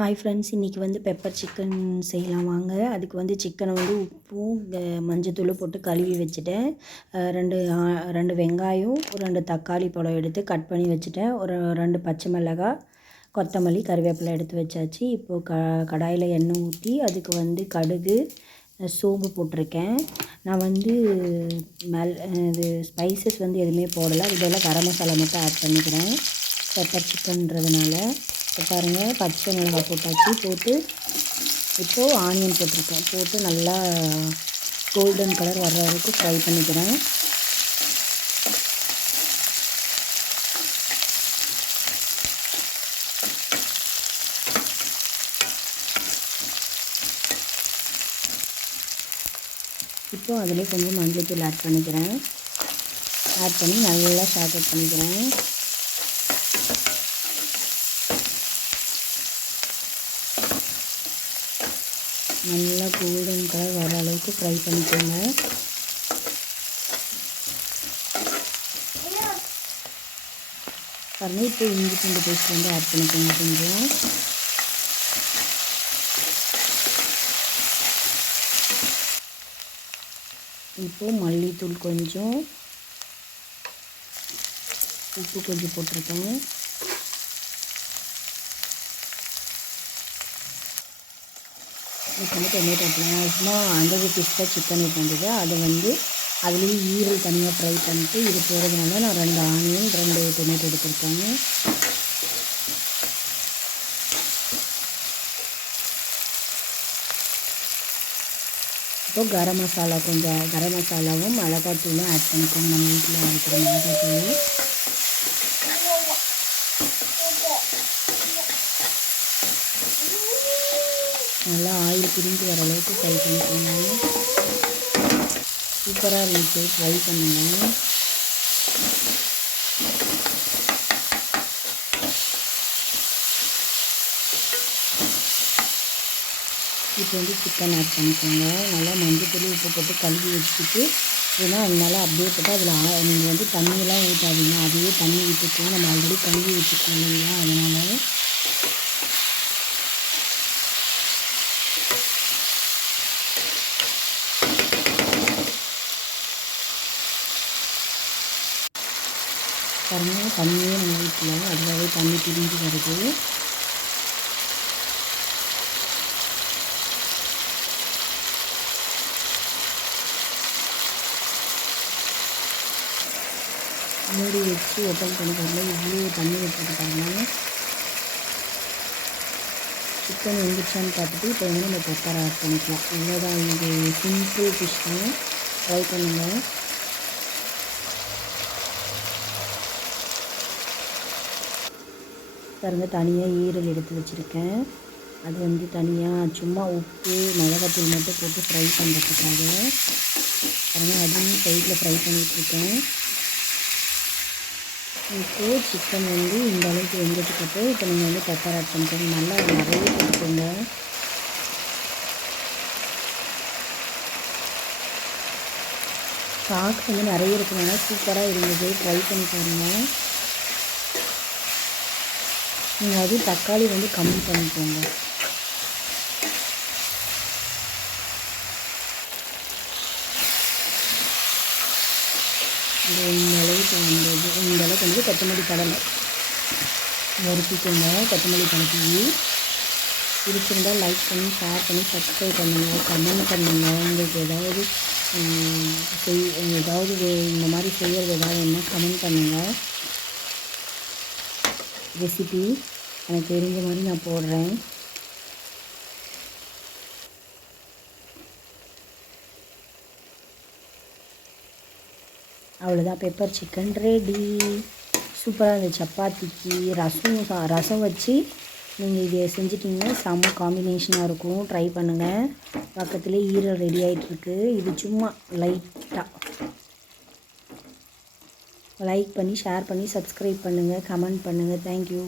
Hi friends, இன்றைக்கி வந்து pepper chicken செய்யலாம் வாங்க. அதுக்கு வந்து சிக்கனை வந்து உப்பும் மஞ்சத்தூள் போட்டு கழுவி வச்சுட்டேன். ரெண்டு வெங்காயம், 2 தக்காளி பழம் எடுத்து கட் பண்ணி வச்சுட்டேன். ஒரு 2 பச்சை மிளகாய், கொத்தமல்லி, கருவேப்பிலை எடுத்து வச்சாச்சு. இப்போது கடாயில் எண்ணெய் ஊற்றி அதுக்கு வந்து கடுகு, சோம்பு போட்டிருக்கேன். நான் வந்து இது ஸ்பைசஸ் வந்து எதுவுமே போடலை. இதெல்லாம் கரம் மசாலா மட்டும் ஆட் பண்ணிக்கிறேன் பெப்பர் சிக்கன்றதுனால. இப்போ பாருங்கள், பச்சை மிளகாய் போட்டு இப்போது ஆனியன் போட்டிருக்கேன். போட்டு நல்லா கோல்டன் கலர் வர்ற வரைக்கும் ஃப்ரை பண்ணிக்கிறேன். இப்போது அதிலே கொஞ்சம் மஞ்சள் ஆட் பண்ணிக்கிறேன். ஆட் பண்ணி நல்லா சாட்டட் பண்ணிக்கிறேன். நல்லா கோல்டன் கலர் வர அளவுக்கு ஃப்ரை பண்ணிக்கோங்க. பாருங்கள், இப்போ இஞ்சி பூண்டு பேஸ்ட் வந்து ஆட் பண்ணிக்கோங்க கொஞ்சம். இப்போது மல்லித்தூள் கொஞ்சம், உப்பு கொஞ்சம் போட்டிருக்கேன். இப்போ வந்து டொமேட்டோ சும்மா 100 rupees தான் சிக்கன் எடுத்துருந்தது. அதை வந்து அதுலேயே ஈரல் தனியாக ஃப்ரை பண்ணிட்டு இது போகிறதுனால நான் 2 ஆனியன் 2 டொமேட்டோ எடுத்துருக்கேங்க. இப்போ கரம் மசாலாவும் மிளகாத்தூளும் ஆட் பண்ணிக்கோங்க. நம்ம வீட்டில் இருக்கிற மிளகாத்தூள். நல்லா ஆயில் பிரிஞ்சு வர அளவுக்கு ஃப்ரை பண்ணிக்கோங்க. சூப்பராக இருந்துச்சு, ட்ரை பண்ணுங்கள். இப்போ வந்து சிக்கன் ஆட் பண்ணிக்கோங்க. நல்லா மஞ்சள் உப்பு போட்டு கழுவி வச்சுட்டு, ஏன்னா அதனால அப்படியே போட்டு அதில் நீங்கள் வந்து தண்ணியெல்லாம் ஊற்றாதீங்க. அதையே தண்ணி விட்டுக்கலாம். நம்ம ஆல்ரெடி கழுவி வச்சுக்கோங்க இல்லையா, அதனால். பாருங்கள், தண்ணியே நம்ம வீட்டில் அதுவாகவே தண்ணி பிரிஞ்சு வருது. மூடி வச்சு ஓப்பன் பண்ணி பாருங்கள், இவ்வளோ தண்ணி வச்சுட்டு பாருங்கள். சிக்கன் வெந்துச்சான்னு பார்த்துட்டு இப்போ வந்து நம்ம பெப்பர் ஆட் பண்ணிக்கலாம். இவ்வளோதான், இது சிம்பிள் ஃபிஷ் தான். ட்ரை பண்ணுங்கள். பாருங்கள், தனியாக ஈரல் எடுத்து வச்சுருக்கேன். அது வந்து தனியாக சும்மா உப்பு மிளகாத்தூள் மட்டும் போட்டு ஃப்ரை பண்ணுறதுக்காக. பாருங்கள், அதையும் சைடில் ஃப்ரை பண்ணிகிட்ருக்கேன். இப்போது சிக்கன் வந்து இந்த அளவுக்கு வெந்ததுக்கப்புறம் இப்போ நீங்கள் வந்து பெப்பர் ஆட் பண்ணிக்கோங்க. நல்லா நிறைய போட்டுக்கோங்க. சாக்ஸ் வந்து நிறைய இருக்குனால சூப்பராக இருந்தது. ட்ரை பண்ணி பாருங்கள். நீங்கள் அது தக்காளி வந்து கம்மி பண்ணிக்கோங்க. இந்த அளவுக்கு வந்து கொத்தமல்லி தழை வறுத்திக்கோங்க. கொத்தமல்லி தழை பிடிச்சிருந்தால் லைக் பண்ணி, ஷேர் பண்ணி, சப்ஸ்கிரைப் பண்ணுங்கள், கமெண்ட் பண்ணுங்கள். உங்களுக்கு ஏதாவது இந்த மாதிரி செய்கிறது ஏதாவது என்ன கமெண்ட் பண்ணுங்கள். ரெசிபி எனக்கு தெரிஞ்ச மாதிரி நான் போடுறேன். அவ்வளோதான், பெப்பர் சிக்கன் ரெடி. சூப்பராக இருந்துச்சு. சப்பாத்திக்கு ரசம் வச்சு நீங்கள் இதை செஞ்சிட்டிங்கன்னா செம்ம காம்பினேஷனாக இருக்கும். ட்ரை பண்ணுங்கள். பக்கத்துலேயே ஈரல் ரெடி ஆகிட்டுருக்கு. இது சும்மா லைட்டாக லைக் பண்ணி, ஷேர் பண்ணி, சப்ஸ்கிரைப் பண்ணுங்கள், கமெண்ட் பண்ணுங்கள். தேங்க்யூ.